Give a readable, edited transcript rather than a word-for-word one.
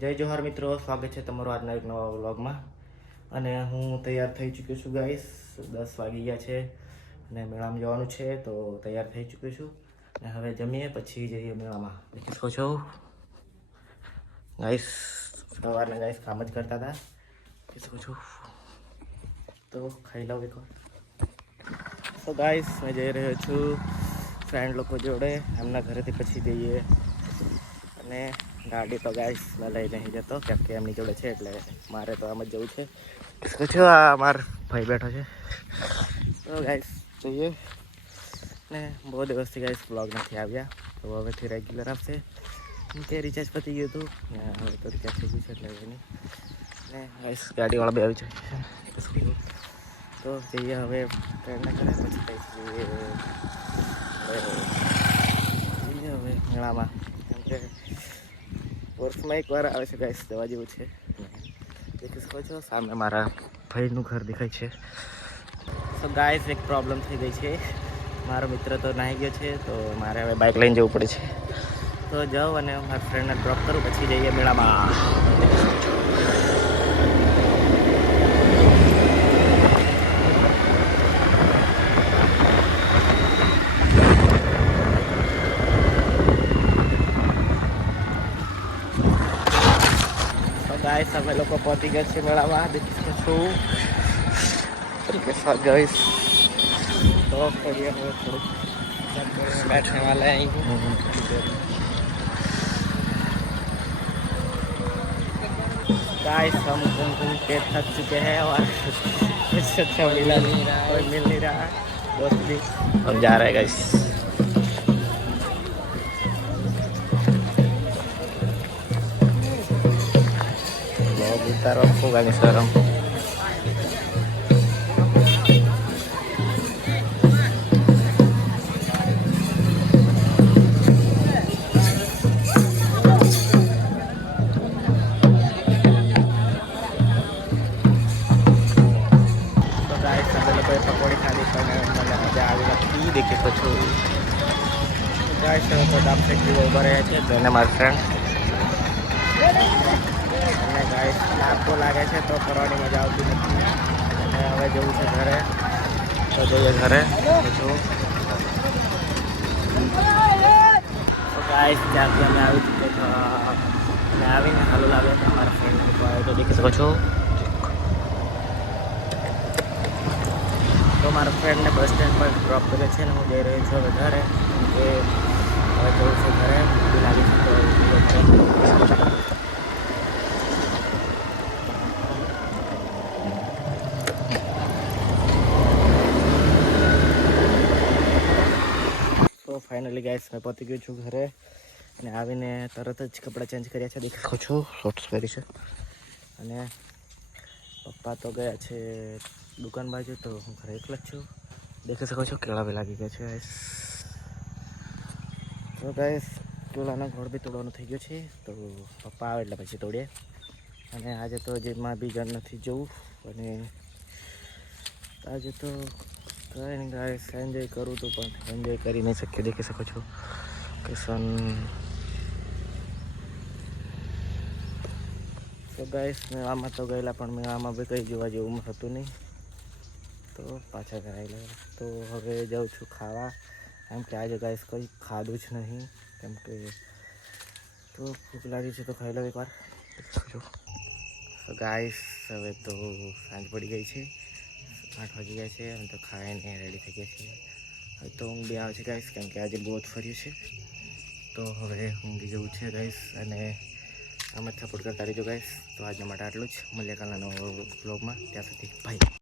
જય જોહાર મિત્રો, સ્વાગત છે તમારું આજના એક નવા વ્લોગમાં. અને હું તૈયાર થઈ ચૂક્યો છું ગાઈસ. 10 વાગી ગયા છે અને મેળામાં જવાનું છે, તો તૈયાર થઈ ચૂક્યો છું. અને હવે જમીએ પછી જઈએ મેળામાં. દેખી શકો છો ગાઈસ, સવારના ગાઈસ કામ જ કરતા હતા. દેખી શકો છો, તો ખાઈ લઉં એક વાર. તો ગાઈસ મેં જઈ રહ્યો છું ફ્રેન્ડ લોકો જોડે, એમના ઘરેથી પછી જઈએ. અને ગાડી તો ગાઈસ મેં લઈ નહીં જતો, કેમ કે એમની જોડે છે એટલે મારે તો આમ જ જવું છે. શું આ મારો ભાઈ બેઠો છે, તો ગાઈસ જઈએ. ને બહુ દિવસથી ગાઈસ બ્લોગ નથી આવ્યા, તો હવેથી રેગ્યુલર આવશે. કેમ કે રિચાર્જ પતી ગયું હતું ને હવે તો રિચાર્જ થઈ ગયું છે એટલે હવે નહીં. ને ગાઈસ ગાડીવાળા બે આવી છે, તો જઈએ હવે ફ્રેન્ડના ઘરે, પછી જઈએ હવે મેળામાં. કેમ કે વર્ષમાં એકવાર આવે છે ગાઈસ, જવા જેવું છે. દેખી શકો છો સામે મારા ભાઈનું ઘર દેખાય છે. તો ગાઈસ એક પ્રોબ્લેમ થઈ ગઈ છે, મારો મિત્ર તો નાહી ગયો છે, તો મારે હવે બાઇક લઈને જવું પડે છે. તો જાઉં અને મારા ફ્રેન્ડને ડ્રોપ કરું, પછી જઈએ મેળામાં. गाइस हम लोग को पहुंची गए थे मेला देख सकते हो गाइस। तो करिए बैठने वाले हैं गाइस। हम घूम घूम के थक चुके हैं और कुछ अच्छा मिल नहीं रहा दोस्त भी। हम जा रहे हैं गाइस। उतारो होगा नहीं सर हम। तो गाइस सब लोग पकौड़ी खाली करने મને મજા આવી નથી, દેખી શકો છો ગાइस। તો ડાબ ફેક્ટરી ઉભા રહ્યા છે તો એને મારા ફ્રેન્ડ અને ગાઈસ લાભ લાગે છે તો કરવાની મજા આવતી નથી. અને હવે જવું છે ઘરે, તો જઈએ ઘરે. તો ગાઈસ ત્યાંથી અમે આવી ચૂક્યા છો અને આવીને હાલો લાગે તો અમારા ફ્રેન્ડ લોકો આવે તો દેખી શકો છો. તો મારા ફ્રેન્ડને બસ સ્ટેન્ડ પર ડ્રોપ કરે છે ને હું જઈ રહ્યો છું હવે ઘરે, કે હવે જવું છે ઘરે. લાગી છે તો ફાઇનલી ગાઈસ મેં પહોંચી ગયો છું ઘરે અને આવીને તરત જ કપડાં ચેન્જ કર્યા છે, દેખી શકો છો શોર્ટ્સ પહેરી છે. અને પપ્પા તો ગયા છે દુકાન બાજુ, તો હું ઘરે એકલો જ છું. દેખી શકો છો કેળા બી લાગી ગયા છે ગાઈસ. તો ગાઈસ કેળાનો ઘોડ બી તોડવાનો થઈ ગયો છે, તો પપ્પા આવે એટલે પછી તોડીએ. અને આજે તો જીમમાં બી જન નથી જવું, અને આજે તો કંઈ નહીં ગાઈસ, એન્જોય કરું તો પણ એન્જોય કરી નહીં શક્યો. દેખી શકો છો કે તો ગાઈસ મેળામાં તો ગયેલા, પણ મેળામાં બી કંઈ જોવા જેવું હતું નહીં, તો પાછા ઘરે આવેલા. તો હવે જાઉં છું ખાવા, કેમ કે આજે ગાઈસ કંઈ ખાધું જ નહીં, કેમ કે તો ભૂખ લાગી છે તો ખાઈ લઉં એકવાર. તો ગાઈસ હવે તો સાંજ પડી ગઈ છે, 8 વાગી ગયા છે, અને તો ખાઈને રેડી થઈ ગયા છે. હવે તો ઊંઘ બી આવે છે ગાઈસ, કેમ કે આજે બહુ જ ફર્યું છે, તો હવે ઊંઘી જવું છે ગાઈસ. અને આમ જ સપોર્ટ કરતા રહેજો ગાઈસ. તો આજના માટે આટલું જ, મળીએ કાલના નવા બ્લોગમાં. ત્યાં સુધી બાય.